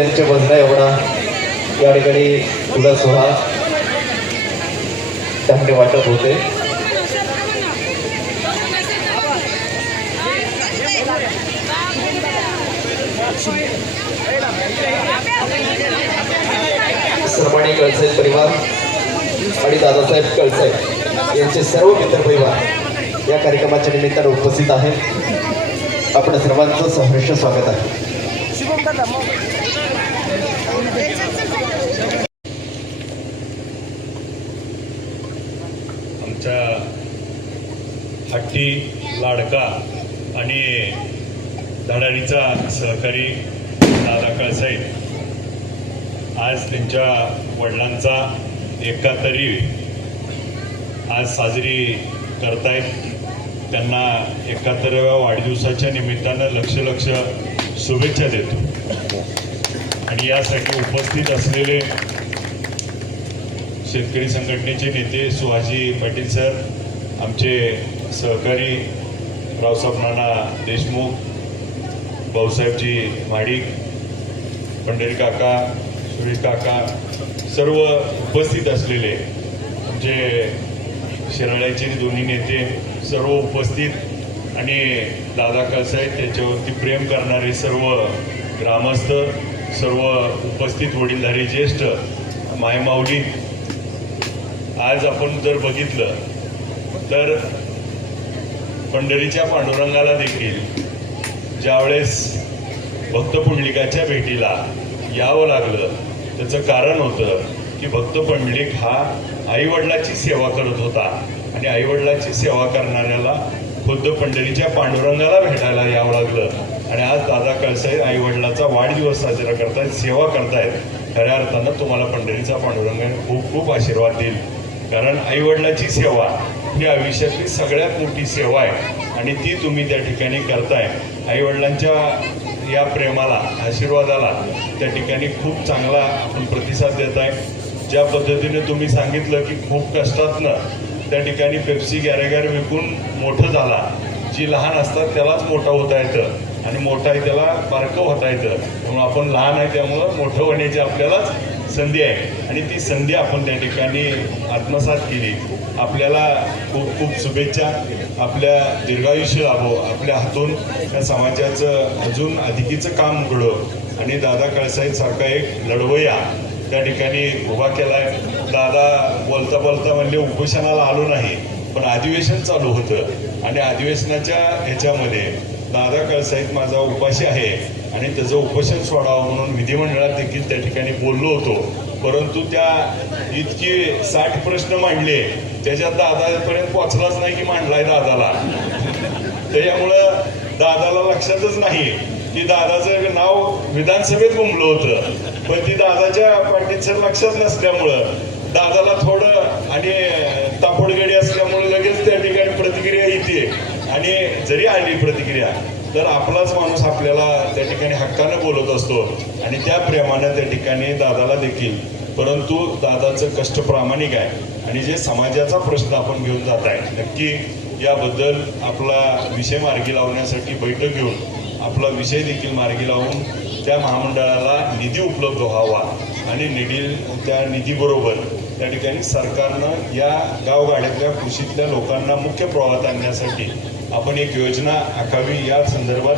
त्यांच्या वजना एवढा. या ठिकाणी तुला सोहा धान्य वाटप होते. सर्वांनी कळसे परिवार आणि दादासाहेब कळसे यांचे सर्व मित्र परिवार या कार्यक्रमाच्या निमित्तानं उपस्थित आहेत. आपण सर्वांचं सहर्ष स्वागत आहे. आमच्या हट्टी लाडका आणि धडाडीचा सहकारी दादा कळसाहेब आज त्यांच्या वडिलांचा एकाहत्तरी आज साजरी करतायत. त्यांना एकाहत्तराव्या वाढदिवसाच्या निमित्तानं लक्ष लक्ष शुभेच्छा देतो. आणि यासाठी उपस्थित असलेले शेतकरी संघटनेचे नेते सुहाजी पाटील सर आमचे सहकारी रावसाहेब नाना देशमुख भाऊसाहेबजी माडिक पंढरी काका सुरेश काका सर्व उपस्थित असलेले आमचे शिराळ्याचे दोन्ही नेते सर्व उपस्थित आणि दादा कळसाहेब त्याच्यावरती प्रेम करणारे सर्व ग्रामस्थ सर्व उपस्थित वडीलधारी ज्येष्ठ मायमाऊली आज आपण जर बघितलं तर पंढरीच्या पांडुरंगाला देखील ज्यावेळेस भक्त पुंडलिकाच्या भेटीला यावं लागलं त्याचं कारण होतं की भक्त पुंडलिक हा आईवडिलाची सेवा करत होता आणि आईवडिलाची सेवा करणाऱ्याला खुद्द पंढरीच्या पांडुरंगाला भेटायला यावं लागलं. आणि आज दादा कळसाहेब आईवडिलाचा वाढदिवस साजरा करतायत सेवा करतायत. खऱ्या अर्थानं तुम्हाला पंढरीचा पांडुरंग खूप खूप आशीर्वाद देईल. कारण आईवडिलाची सेवा ही आयुष्यातली सगळ्यात मोठी सेवा आहे. आणि ती तुम्ही त्या ठिकाणी करताय. आईवडिलांच्या या प्रेमाला आशीर्वादाला त्या ठिकाणी खूप चांगला आपण प्रतिसाद देत आहे ज्या पद्धतीने तुम्ही सांगितलं की खूप कष्टातनं त्या ठिकाणी पेप्सी गॅरेगॅर विकून मोठं झाला. जी लहान असतात त्यालाच मोठं होता येतं. आणि मोठा आहे त्याला बारकं होता येतं म्हणून आपण लहान आहे त्यामुळं मोठं होण्याची आपल्यालाच संधी आहे. आणि ती संधी आपण त्या ठिकाणी आत्मसात केली. आपल्याला खूप खूप शुभेच्छा. आपल्या दीर्घायुष्य लाभो आपल्या हातून या समाजाचं अजून अधिकीचं काम उघडो. आणि दादा कळसाईसारखा एक लढवया त्या ठिकाणी उभा केलाय. दादा बोलता बोलता म्हणजे उपोषणाला आलो नाही पण अधिवेशन चालू होतं. आणि अधिवेशनाच्या ह्याच्यामध्ये दादा कळसाहेब माझा उपाशी आहे आणि त्याचं उपोषण सोडावं म्हणून विधिमंडळात देखील त्या ठिकाणी बोललो होतो. परंतु त्या इतकी साठ प्रश्न मांडले त्याच्यात दादापर्यंत पोचलाच नाही की मांडलाय दादाला. त्याच्यामुळं दादाला लक्षातच नाही की दादाचं नाव विधानसभेत गुंबलं होतं. पण ती दादाच्या पाठीचं लक्षात नसल्यामुळं दादाला थोडं आणि तापडगडी असल्यामुळे लगेच त्या ठिकाणी प्रतिक्रिया येते आणि जरी आली प्रतिक्रिया तर आपलाच माणूस आपल्याला त्या ठिकाणी हक्कानं बोलत असतो आणि त्या प्रेमानं त्या ठिकाणी दादाला देखील. परंतु दादाचं कष्ट प्रामाणिक आहे आणि जे समाजाचा प्रश्न आपण घेऊन जात आहे नक्की याबद्दल आपला विषय मार्गी लावण्यासाठी बैठक घेऊन आपला विषय देखील मार्गी लावून त्या महामंडळाला निधी उपलब्ध व्हावा आणि निधी त्या निधीबरोबर त्या ठिकाणी सरकारनं या गावगाड्यातल्या कृषीतल्या लोकांना मुख्य प्रवाहात आणण्यासाठी आपण एक योजना आखावी या संदर्भात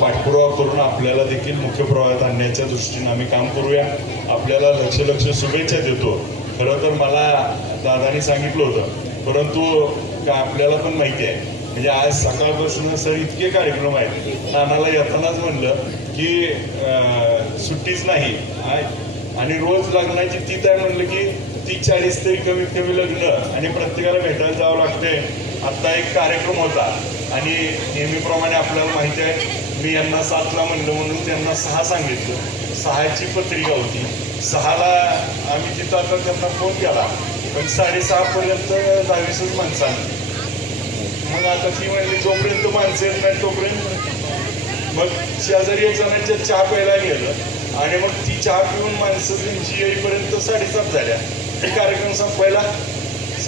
पाठपुरावा करून आपल्याला देखील मुख्य प्रवाहात आणण्याच्या दृष्टीनं आम्ही काम करूया. आपल्याला लक्ष लक्ष शुभेच्छा देतो. खरं तर मला दादानी सांगितलं होतं परंतु का आपल्याला पण माहिती आहे. म्हणजे आज सकाळपासून सर इतके कार्यक्रम आहेत. नानाला येतानाच म्हणलं की सुट्टीच नाही. आणि रोज लग्नाची तीच आहे म्हणलं की ती चाळीस तरी कमीत कमी लग्न आणि प्रत्येकाला भेटायला जावं लागते आत्ता एक कार्यक्रम होता. आणि नेहमीप्रमाणे आपल्याला माहिती आहे मी यांना सातला म्हणलं म्हणून त्यांना सहा सांगितलं. सहाची पत्रिका होती. सहाला आम्ही तिथं आता त्यांना फोन केला. पण साडेसहापर्यंत दहावीसच माणसं आली. मग आता ती म्हणली जोपर्यंत माणसं येत नाही तोपर्यंत मग शेजारी एक जणांच्या चहा प्यायला गेलं. आणि मग ती चहा पिऊन माणसं त्यांची येईपर्यंत साडेसात झाल्या. हे कार्यक्रम संपवायला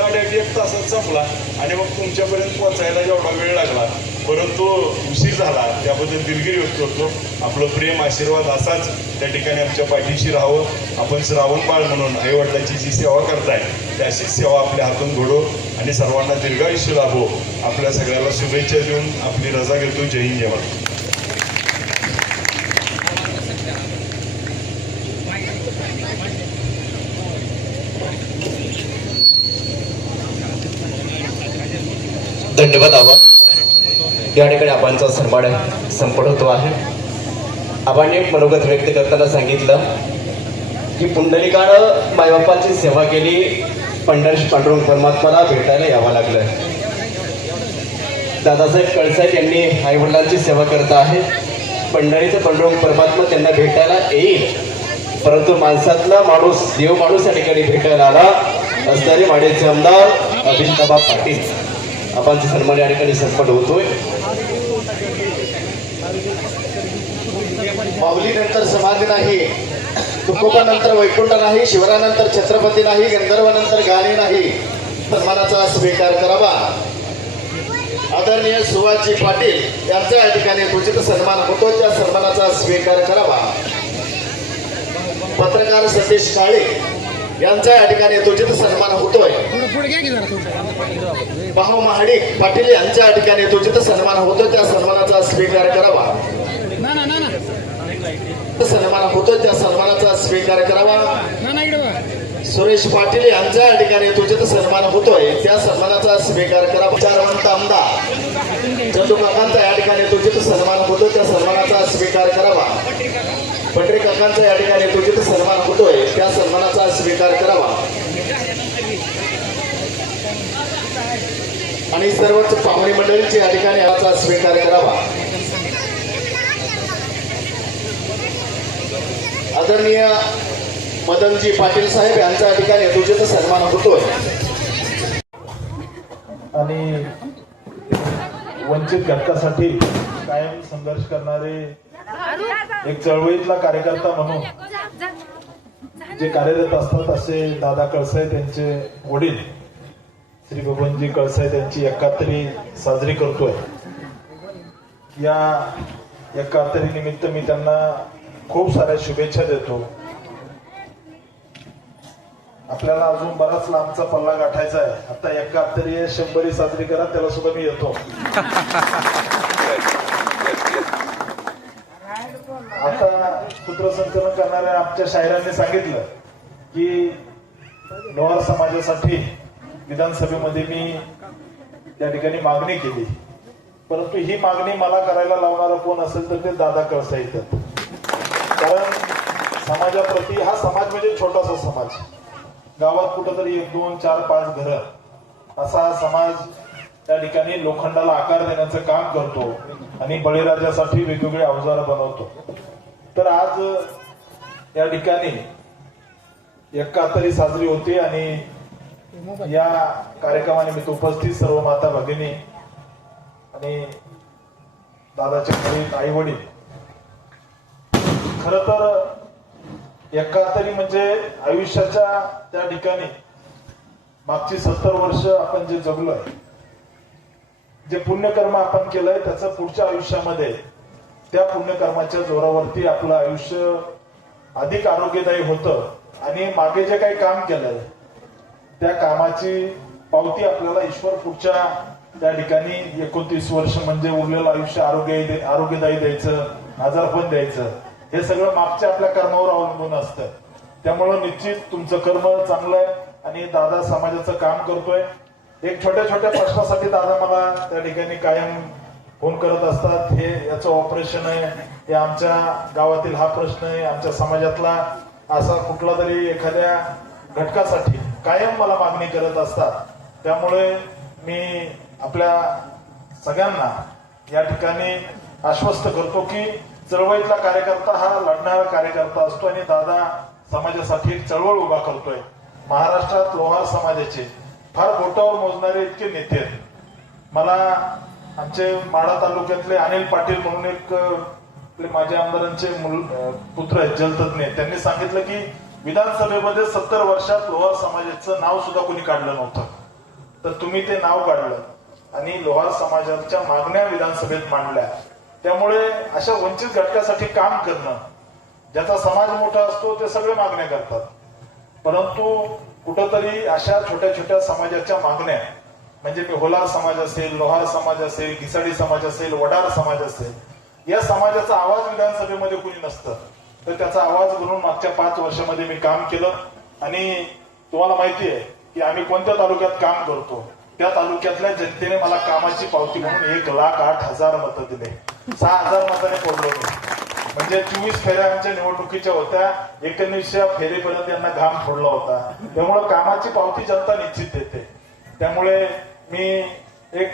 साडेआठ एक तासात संपला आणि मग तुमच्यापर्यंत पोहोचायला जेवढा वेळ लागला. परंतु उशीर झाला. त्याबद्दल दिलगिरी व्यक्त करतो. आपलं प्रेम आशीर्वाद असाच. त्या ठिकाणी आमच्या पाठीशी राहावं. आपण श्रावण बाळ म्हणून आईवडिलांची जी सेवा करताय त्याशीच सेवा आपल्या हातून घडो आणि सर्वांना दीर्घायुष्य लाभो. आपल्या सगळ्याला शुभेच्छा देऊन आपली रजा घेतो. जय हिंद जय दंडवत धन्यवाद या ठिकाणी आबांचा सन्मान संपत होतो आहे. आबांनी एक मनोगत व्यक्त करताना सांगितलं की पुंडलिकानं मायबापाची सेवा केली पंढर पांडुरंग परमात्माला भेटायला यावं लागलं दादासाहेब कळसाहेब यांनी आईवडिलांची सेवा करत आहे पंढरीचं पांडुरंग परमात्मा त्यांना भेटायला येईल. परंतु माणसातला माणूस देव माणूस या ठिकाणी भेटायला आला असणारे माडेचे आमदार अभिषेकाबा पाटील. आपण सन्मान या ठिकाणी सस्पट होतोय. माऊलीनंतर समाधी नाही तुकोबानंतर वैकुंठ नाही शिवरानंतर छत्रपती नाही गंधर्वानंतर गाणे नाही. सन्मानाचा स्वीकार करावा. आदरणीय सुभाषजी पाटील यांच्या या ठिकाणी उचित सन्मान होतो त्या सन्मानाचा स्वीकार करावा. पत्रकार सतीश काळे यांच्या या ठिकाणी उचित सन्मान होतोय. भाऊ महाडिक पाटील यांच्या या ठिकाणी उचित सन्मान होतो त्या सन्मानाचा स्वीकार करावा. ना ना ना ना. सन्मान होतो त्या सन्मानाचा स्वीकार करावा. सुरेश पाटील यांच्या या ठिकाणी तुझे सन्मान होतोय. त्या सन्मानाचा स्वीकार करा विचारवंत आमदार चंदू काकांचा या ठिकाणी तुझे सन्मान होतो त्या सन्मानाचा स्वीकार करावा. पटरे काकांचा या ठिकाणी तुझे सन्मान होतोय. त्या सन्मानाचा स्वीकार करावा. आणि सर्वच पाहुणे मंडळींचे या ठिकाणी याचा स्वीकार करावा. आदरणीय मदनजी पाटील साहेब यांचा या ठिकाणी तुझे सन्मान होतोय. आणि वंचित घटकासाठी कायम संघर्ष करणारे एक चळवळीतला कार्यकर्ता म्हणून जे कार्यरत असतात असे दादा कळसाहेब त्यांचे वडील श्री बबनजी कळसाहेब त्यांची एकाहत्तरी साजरी करतोय. या एकाहत्तरी निमित्त मी त्यांना खूप साऱ्या शुभेच्छा देतो. आपल्याला अजून बराच लांबचा पल्ला गाठायचा आहे. आता एकाहत्तरी शंभरी साजरी करा त्याला सुद्धा मी येतो. आता सूत्रसंचलन करणाऱ्या आमच्या शाहिरांनी सांगितलं की लोहार समाजासाठी विधानसभेमध्ये मी त्या ठिकाणी मागणी केली. परंतु ही मागणी मला करायला लावणारा कोण असेल तर ते दादा कळसा येतात कारण समाजाप्रती हा समाज म्हणजे छोटासा समाज. गावात कुठंतरी एक दोन चार पाच घरं. असा हा समाज त्या ठिकाणी लोखंडाला आकार देण्याचं काम करतो. आणि बळीराजासाठी वेगवेगळे अवजार बनवतो. तर आज या ठिकाणी एकाहत्तरी साजरी होती आणि या कार्यक्रमानिमित्त उपस्थित सर्व माता भगिनी आणि दादाचे वडील आई वडील खर तर एकाहत्तरी म्हणजे आयुष्याच्या त्या ठिकाणी मागची सत्तर वर्ष आपण जे जगलोय जे पुण्यकर्म आपण केलंय त्याचं पुढच्या आयुष्यामध्ये त्या पुण्यकर्माच्या जोरावरती आपलं आयुष्य अधिक आरोग्यदायी होतं. आणि मागे जे काही काम केलंय त्या कामाची पावती आपल्याला ईश्वर पुढच्या त्या ठिकाणी एकोणतीस वर्ष म्हणजे उरलेलं आयुष्य आरोग्य आरोग्यदायी द्यायचं आजारपण द्यायचं हे सगळं मागच्या आपल्या कर्मावर अवलंबून असतं. त्यामुळं निश्चित तुमचं कर्म चांगलं आहे आणि दादा समाजाचं काम करतोय. एक छोट्या छोट्या प्रश्नासाठी दादा मला त्या ठिकाणी कायम फोन करत असतात. हे याचं ऑपरेशन आहे. हे आमच्या गावातील हा प्रश्न आहे. आमच्या समाजातला असा कुठला तरी एखाद्या घटकासाठी कायम मला मागणी करत असतात. त्यामुळे मी आपल्या सगळ्यांना या ठिकाणी आश्वस्त करतो की चळवळीतला कार्यकर्ता हा लढणारा कार्यकर्ता असतो आणि दादा समाजासाठी एक चळवळ उभा करतोय. महाराष्ट्रात लोहार समाजाचे फार बोटावर मोजणारे इतके नेते आहेत. मला आमचे माढा तालुक्यातले अनिल पाटील म्हणून एक माझ्या आमदारांचे मुल पुत्र आहेत जलतज्ञ त्यांनी सांगितलं की विधानसभेमध्ये सत्तर वर्षात लोहार समाजाचं नाव सुद्धा कोणी काढलं नव्हतं. तर तुम्ही ते नाव काढलं आणि लोहार समाजाच्या मागण्या विधानसभेत मांडल्या. त्यामुळे अशा वंचित घटकासाठी काम करणं ज्याचा समाज मोठा असतो ते सगळे मागण्या करतात. परंतु कुठंतरी अशा छोट्या छोट्या समाजाच्या मागण्या म्हणजे मी होलार समाज असेल लोहार समाज असेल घिसाडी समाज असेल वडार समाज असेल या समाजाचा आवाज विधानसभेमध्ये कुणी नसतं. तर त्याचा आवाज म्हणून मागच्या पाच वर्षामध्ये मी काम केलं. आणि तुम्हाला माहिती आहे की आम्ही कोणत्या तालुक्यात काम करतो? त्या तालुक्यातल्या जनतेने मला कामाची पावती म्हणून एक लाख आठ हजार मतं दिले. सहा हजार मताने पडलो मी. म्हणजे चोवीस फेऱ्या आमच्या निवडणुकीच्या होत्या एकोणीसच्या फेरीपर्यंत यांना घाम फोडला होता. त्यामुळे कामाची पावती जनता निश्चित देते. त्यामुळे मी एक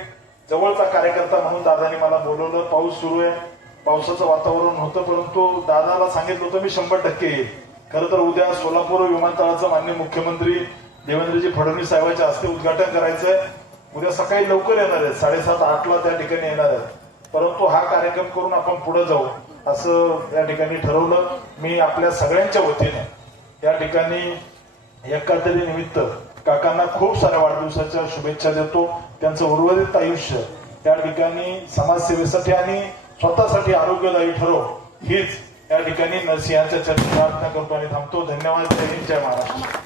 जवळचा कार्यकर्ता म्हणून दादानी मला बोलवलं पाऊस सुरू आहे पावसाचं वातावरण होतं परंतु दादाला सांगितलं होतं मी शंभर टक्के येईल. खरं तर उद्या सोलापूर विमानतळाचं मान्य मुख्यमंत्री देवेंद्रजी फडणवीस साहेबांच्या हस्ते उद्घाटन करायचंय. उद्या सकाळी लवकर येणार आहेत. साडेसात आठला त्या ठिकाणी येणार आहेत. परंतु हा कार्यक्रम करून आपण पुढे जाऊ. असं या ठिकाणी ठरवलं. मी आपल्या सगळ्यांच्या वतीने या ठिकाणी एकादरी निमित्त काकांना खूप साऱ्या वाढदिवसाच्या शुभेच्छा देतो. त्यांचं उर्वरित आयुष्य त्या ठिकाणी समाजसेवेसाठी आणि स्वतःसाठी आरोग्यदायी ठरव हीच या ठिकाणी नरसिंहाच्या चर्चा प्रार्थना करतो आणि थांबतो. धन्यवाद. जय हिंद. जय महाराष्ट्र.